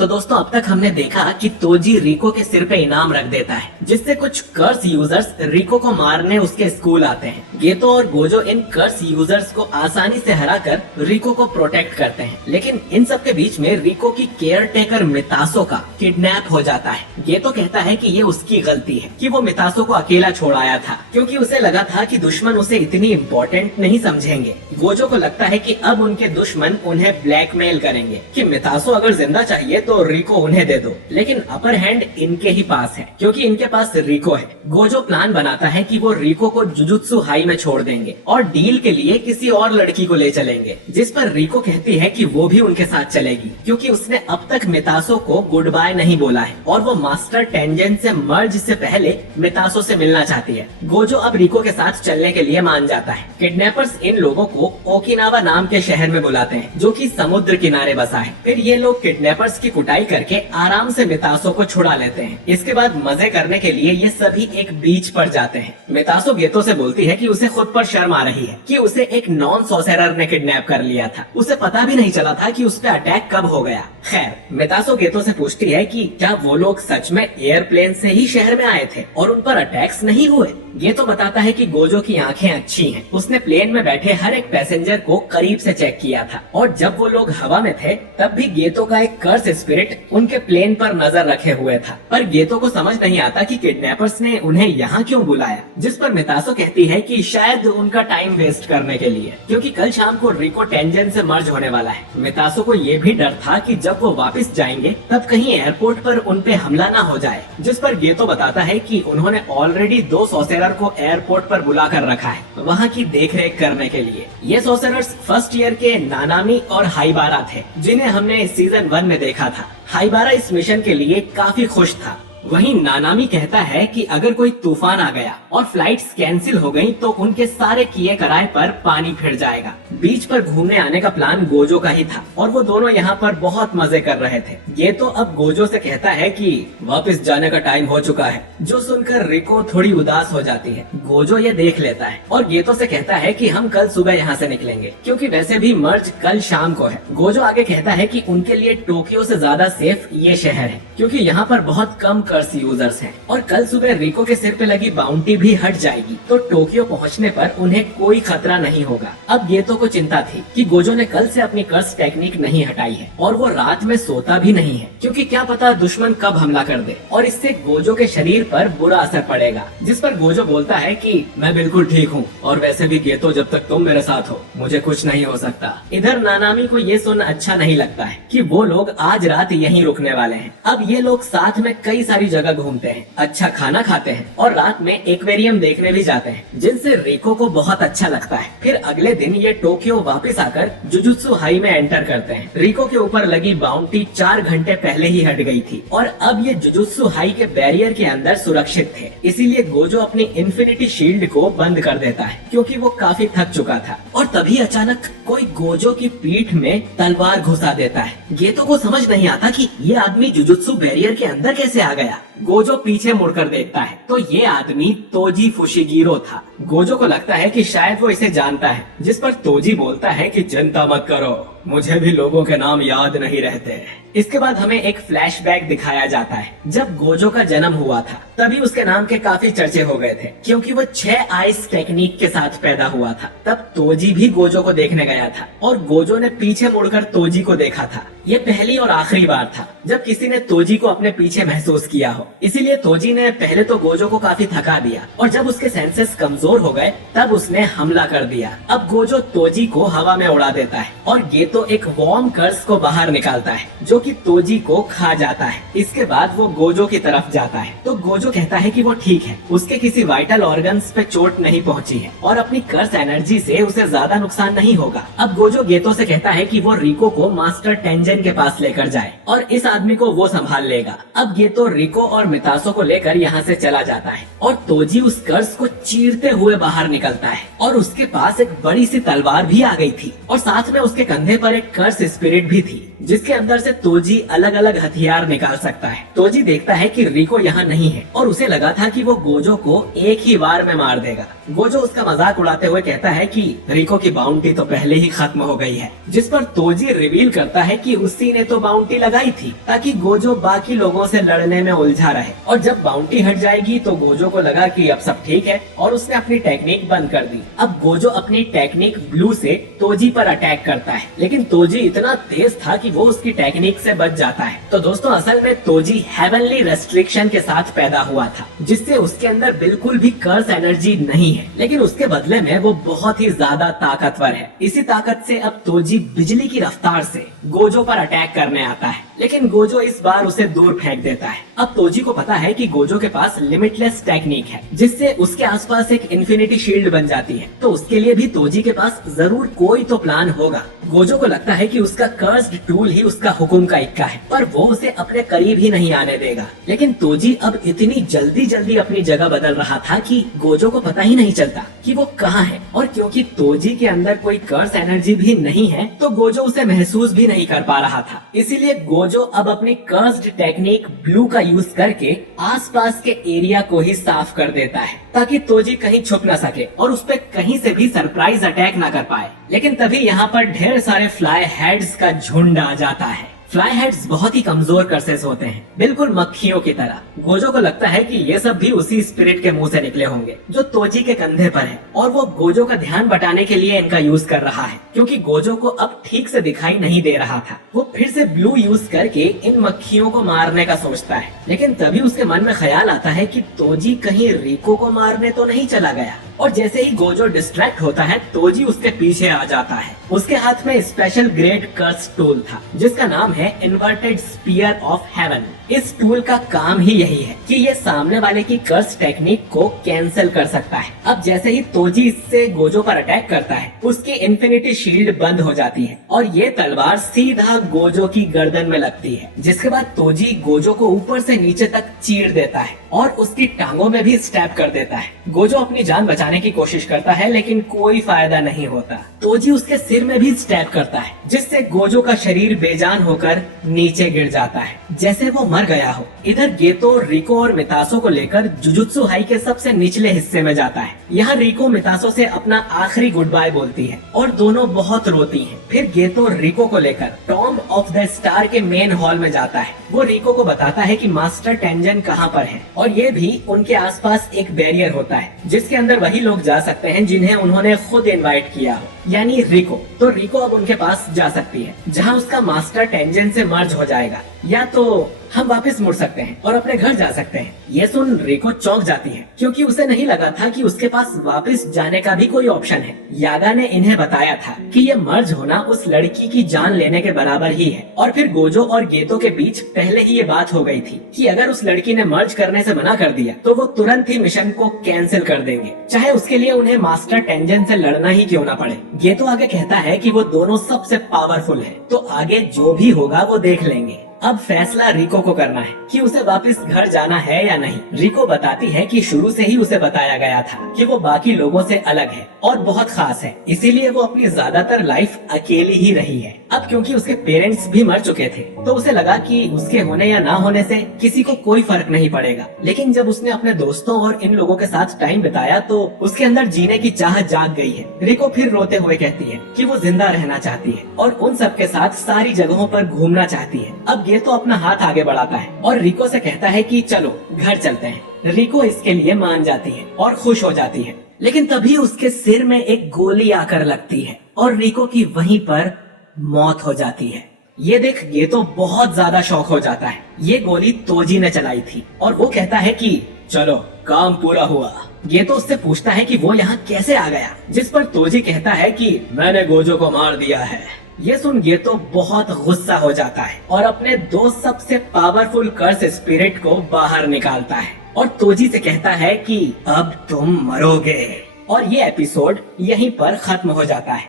तो दोस्तों अब तक हमने देखा कि तोजी रिको के सिर पे इनाम रख देता है, जिससे कुछ कर्स यूजर्स रिको को मारने उसके स्कूल आते हैं। गेतो और गोजो इन कर्स यूजर्स को आसानी से हराकर रिको को प्रोटेक्ट करते हैं, लेकिन इन सब के बीच में रिको की केयर टेकर मितासो का किडनैप हो जाता है। गेतो कहता है कि ये उसकी गलती है कि वो मितासो को अकेला छोड़ आया था, क्योंकि उसे लगा था कि दुश्मन उसे इतनी इम्पोर्टेंट नहीं समझेंगे। गोजो को लगता है कि अब उनके दुश्मन उन्हें ब्लैकमेल करेंगे कि मितासो अगर जिंदा चाहिए तो रिको उन्हें दे दो, लेकिन अपर हैंड इनके ही पास है क्योंकि इनके पास रिको है। गोजो प्लान बनाता है कि वो रिको को जुजुत्सु हाई में छोड़ देंगे और डील के लिए किसी और लड़की को ले चलेंगे, जिस पर रिको कहती है कि वो भी उनके साथ चलेगी क्योंकि उसने अब तक मितासो को गुड बाय नहीं बोला है और वो मास्टर टेंजेन से मर्ज से पहले मितासो से मिलना चाहती है। गोजो अब रिको के साथ चलने के लिए मान जाता है। किडनैपर्स इन लोगों को ओकिनावा नाम के शहर में बुलाते हैं जो कि समुद्र किनारे बसा है। फिर ये लोग किडनैपर्स की कुटाई करके आराम से मितासो को छुड़ा लेते हैं। इसके बाद मजे करने के लिए ये सभी एक बीच पर जाते हैं। मितासो गेतो से बोलती है कि उसे खुद पर शर्म आ रही है कि उसे एक नॉन सॉसेरर ने किडनैप कर लिया था, उसे पता भी नहीं चला था कि उस पे अटैक कब हो गया। खैर, मितासो गेतो से पूछती है कि क्या वो लोग सच में एयरप्लेन से ही शहर में आए थे और उन पर अटैक्स नहीं हुए। गेतो बताता है कि गोजो की आंखें अच्छी हैं। उसने प्लेन में बैठे हर एक पैसेंजर को करीब से चेक किया था और जब वो लोग हवा में थे तब भी गेतो का एक कर्स स्पिरिट उनके प्लेन पर नजर रखे हुए था। पर गेतो को समझ नहीं आता कि किडनैपर्स ने उन्हें यहाँ क्यों बुलाया, जिस पर मितासो कहती है कि शायद उनका टाइम वेस्ट करने के लिए, क्योंकि कल शाम को रिको टेंजेन से मर्ज होने वाला है। मितासो को ये भी डर था कि जब वो वापस जाएंगे तब कहीं एयरपोर्ट पर उन पे हमला न हो जाए, जिस पर गेतो बताता है कि उन्होंने ऑलरेडी 2 सॉसेरर को एयरपोर्ट पर बुला कर रखा है वहाँ की देखरेख करने के लिए। ये सॉसेरर्स फर्स्ट ईयर के नानामी और हाइबारा थे, जिन्हें हमने सीजन 1 में देखा था। हाइबारा इस मिशन के लिए काफी खुश था। वहीं नानामी कहता है कि अगर कोई तूफान आ गया और फ्लाइट्स कैंसिल हो गईं तो उनके सारे किए कराए पर पानी फिर जाएगा। बीच पर घूमने आने का प्लान गोजो का ही था और वो दोनों यहाँ पर बहुत मजे कर रहे थे। ये तो अब गोजो से कहता है कि वापस जाने का टाइम हो चुका है, जो सुनकर रिको थोड़ी उदास हो जाती है। गोजो ये देख लेता है और गेतो से कहता है कि हम कल सुबह यहाँ से निकलेंगे क्योंकि वैसे भी मर्ज कल शाम को है। गोजो आगे कहता है कि उनके लिए टोक्यो से ज्यादा सेफ ये शहर है क्योंकि यहाँ पर बहुत कम कर्स यूजर्स हैं और कल सुबह रिको के सिर पे लगी बाउंटी भी हट जाएगी तो टोक्यो पहुंचने पर उन्हें कोई खतरा नहीं होगा। अब गेतो को चिंता थी कि गोजो ने कल से अपनी कर्स टेक्निक नहीं हटाई है और वो रात में सोता भी नहीं है क्योंकि क्या पता दुश्मन कब हमला कर दे और इससे गोजो के शरीर पर बुरा असर पड़ेगा। जिस पर गोजो बोलता है कि मैं बिल्कुल ठीक हूँ और वैसे भी गेतो जब तक तुम मेरे साथ हो मुझे कुछ नहीं हो सकता। इधर नानामी को ये सुन अच्छा नहीं लगता है कि वो लोग आज रात यहीं रुकने वाले हैं। अब ये लोग साथ में कई सारी जगह घूमते हैं, अच्छा खाना खाते हैं और रात में एक्वेरियम देखने भी जाते हैं, जिनसे रिको को बहुत अच्छा लगता है। फिर अगले दिन ये टोक्यो वापस आकर जुजुत्सु हाई में एंटर करते हैं। रिको के ऊपर लगी बाउंटी 4 घंटे पहले ही हट गई थी और अब ये जुजुत्सु हाई के बैरियर के अंदर सुरक्षित थे, इसीलिए गोजो अपनी इन्फिनिटी शील्ड को बंद कर देता है क्योंकि वो काफी थक चुका था। और तभी अचानक कोई गोजो की पीठ में तलवार घुसा देता है। गेतो को समझ नहीं आता कि ये आदमी जुजुत्सु बैरियर के अंदर कैसे आ गया। गोजो पीछे मुड़कर देखता है तो ये आदमी तोजी फुशिगिरो था। गोजो को लगता है कि शायद वो इसे जानता है, जिस पर तोजी बोलता है कि चिंता मत करो, मुझे भी लोगों के नाम याद नहीं रहते। इसके बाद हमें एक फ्लैशबैक दिखाया जाता है। जब गोजो का जन्म हुआ था तभी उसके नाम के काफी चर्चे हो गए थे क्योंकि वो 6 आइस टेक्निक के साथ पैदा हुआ था। तब तोजी भी गोजो को देखने गया था और गोजो ने पीछे मुड़कर तोजी को देखा था। ये पहली और आखिरी बार था जब किसी ने तोजी को अपने पीछे महसूस किया हो, इसीलिए तोजी ने पहले तो गोजो को काफी थका दिया और जब उसके सेंसेस कमजोर हो गए तब उसने हमला कर दिया। अब गोजो तोजी को हवा में उड़ा देता है और गेतो एक वॉर्म कर्स को बाहर निकालता है जो कि तोजी को खा जाता है। इसके बाद वो गोजो की तरफ जाता है तो गोजो कहता है कि वो ठीक है, उसके किसी वाइटल ऑर्गन्स पे चोट नहीं पहुंची है और अपनी कर्स एनर्जी से उसे ज्यादा नुकसान नहीं होगा। अब गोजो गेतो से कहता है कि वो रिको को मास्टर टेंजेन के पास लेकर जाए और इस आदमी को वो संभाल लेगा। अब गेतो रिको और मितासो को लेकर यहाँ से चला जाता है और तोजी उस कर्स को चीरते हुए बाहर निकलता है और उसके पास एक बड़ी सी तलवार भी आ गई थी और साथ में उसके कंधे पर एक कर्स स्पिरिट भी थी जिसके अंदर से तोजी अलग अलग हथियार निकाल सकता है। तोजी देखता है कि रिको यहाँ नहीं है और उसे लगा था कि वो गोजो को एक ही वार में मार देगा। गोजो उसका मजाक उड़ाते हुए कहता है कि रिको की बाउंटी तो पहले ही खत्म हो गई है, जिस पर तोजी रिवील करता है कि उसी ने तो बाउंटी लगाई थी ताकि गोजो बाकी लोगों से लड़ने में उलझा रहे। और जब बाउंटी हट जाएगी तो गोजो को लगा कि अब सब ठीक है और उसने अपनी टेक्निक बंद कर दी। अब गोजो अपनी टेक्निक ब्लू से तोजी पर अटैक करता है, लेकिन तोजी इतना तेज था कि वो उसकी टेक्निक से बच जाता है। तो दोस्तों असल में तोजी हेवनली रेस्ट्रिक्शन के साथ पैदा हुआ था, जिससे उसके अंदर बिल्कुल भी कर्स एनर्जी नहीं है, लेकिन उसके बदले में वो बहुत ही ज्यादा ताकतवर है। इसी ताकत से अब तोजी बिजली की रफ्तार से गोजो पर अटैक करने आता है, लेकिन गोजो इस बार उसे दूर फेंक देता है। अब तोजी को पता है कि गोजो के पास लिमिटलेस टेक्निक है, जिससे उसके आसपास एक इन्फिनिटी शील्ड बन जाती है। तो उसके लिए भी तोजी के पास जरूर कोई तो प्लान होगा। गोजो को लगता है कि उसका कर्स्ड टूल ही उसका हुकुम का इक्का है, पर वो उसे अपने करीब ही नहीं आने देगा। लेकिन तोजी अब इतनी जल्दी अपनी जगह बदल रहा था कि गोजो को पता ही नहीं चलता कि वो कहाँ है। और क्योंकि तोजी के अंदर कोई कर्स एनर्जी भी नहीं है, तो गोजो उसे महसूस भी नहीं कर पा रहा था। इसीलिए गोजो अब अपनी कर्स्ड टेक्निक ब्लू का यूज करके आसपास के एरिया को ही साफ कर देता है, ताकि तोजी कहीं छुप न सके और उस पर कहीं से भी सरप्राइज अटैक न कर पाए। लेकिन तभी यहाँ पर ढेर सारे फ्लाई हेड्स का झुंड आ जाता है। फ्लाई हेड्स बहुत ही कमजोर कर्सेस होते हैं, बिल्कुल मक्खियों की तरह। गोजो को लगता है कि ये सब भी उसी स्पिरिट के मुंह से निकले होंगे जो तोजी के कंधे पर है, और वो गोजो का ध्यान बटाने के लिए इनका यूज कर रहा है, क्योंकि गोजो को अब ठीक से दिखाई नहीं दे रहा था। वो फिर से ब्लू यूज करके इन मक्खियों को मारने का सोचता है, लेकिन तभी उसके मन में ख्याल आता है कि तोजी कहीं रिको को मारने तो नहीं चला गया। और जैसे ही गोजो डिस्ट्रैक्ट होता है, तोजी उसके पीछे आ जाता है। उसके हाथ में स्पेशल ग्रेट कर्स टूल था, जिसका नाम है इन्वर्टेड स्पीयर ऑफ हेवन। इस टूल का काम ही यही है कि ये सामने वाले की कर्स टेक्निक को कैंसिल कर सकता है। अब जैसे ही तोजी इससे गोजो पर अटैक करता है, उसकी इन्फिनिटी शील्ड बंद हो जाती है और ये तलवार सीधा गोजो की गर्दन में लगती है, जिसके बाद तोजी गोजो को ऊपर से नीचे तक चीर देता है और उसकी टांगों में भी स्टैब कर देता है। गोजो अपनी जान बचाने की कोशिश करता है, लेकिन कोई फायदा नहीं होता। तोजी उसके सिर में भी स्टैब करता है, जिससे गोजो का शरीर बेजान होकर नीचे गिर जाता है, जैसे वो मर गया हो। इधर गेतो रिको और मितासो को लेकर जुजुत्सु हाई के सबसे निचले हिस्से में जाता है। यहाँ रिको मितासो से अपना आखिरी गुड बाय बोलती है और दोनों बहुत रोती हैं। फिर गेतो रिको को लेकर टॉम्ब ऑफ द स्टार के मेन हॉल में जाता है। वो रिको को बताता है कि मास्टर टेंजन कहाँ पर है, और ये भी उनके आसपास एक बैरियर होता है, जिसके अंदर वही लोग जा सकते हैं जिन्हें उन्होंने खुद इनवाइट किया हो, यानी रिको। तो रिको अब उनके पास जा सकती है, जहाँ उसका मास्टर टेंजन से मर्ज हो जाएगा, या तो हम वापस मुड़ सकते हैं और अपने घर जा सकते हैं। ये सुन रिको चौंक जाती है, क्योंकि उसे नहीं लगा था कि उसके पास वापस जाने का भी कोई ऑप्शन है। यागा ने इन्हें बताया था कि ये मर्ज होना उस लड़की की जान लेने के बराबर ही है। और फिर गोजो और गेतो के बीच पहले ही ये बात हो गई थी कि अगर उस लड़की ने मर्ज करने से मना कर दिया तो वो तुरंत ही मिशन को कैंसिल कर देंगे, चाहे उसके लिए उन्हें मास्टर टेंजन से लड़ना ही क्यों न पड़े। गेतो आगे कहता है कि वो दोनों सबसे पावरफुल है, तो आगे जो भी होगा वो देख लेंगे। अब फैसला रिको को करना है कि उसे वापस घर जाना है या नहीं। रिको बताती है कि शुरू से ही उसे बताया गया था कि वो बाकी लोगों से अलग है और बहुत खास है, इसीलिए वो अपनी ज्यादातर लाइफ अकेली ही रही है। अब क्योंकि उसके पेरेंट्स भी मर चुके थे, तो उसे लगा कि उसके होने या ना होने से किसी को कोई फर्क नहीं पड़ेगा। लेकिन जब उसने अपने दोस्तों और इन लोगों के साथ टाइम बिताया तो उसके अंदर जीने की चाह जाग गई है। रिको फिर रोते हुए कहती है कि वो जिंदा रहना चाहती है और उन सबके साथ सारी जगहों पर घूमना चाहती है। अब ये तो अपना हाथ आगे बढ़ाता है और रिको से कहता है कि चलो घर चलते हैं। रिको इसके लिए मान जाती है और खुश हो जाती है, लेकिन तभी उसके सिर में एक गोली आकर लगती है और रिको की वहीं पर मौत हो जाती है। ये देख गेतो बहुत ज्यादा शॉक हो जाता है। ये गोली तोजी ने चलाई थी और वो कहता है कि चलो काम पूरा हुआ। गेतो उससे पूछता है कि वो यहाँ कैसे आ गया, जिस पर तोजी कहता है कि मैंने गोजो को मार दिया है। ये सुन गेतो बहुत गुस्सा हो जाता है और अपने दो सबसे पावरफुल कर्स स्पिरिट को बाहर निकालता है और तोजी से कहता है कि अब तुम मरोगे। और ये एपिसोड यहीं पर खत्म हो जाता है।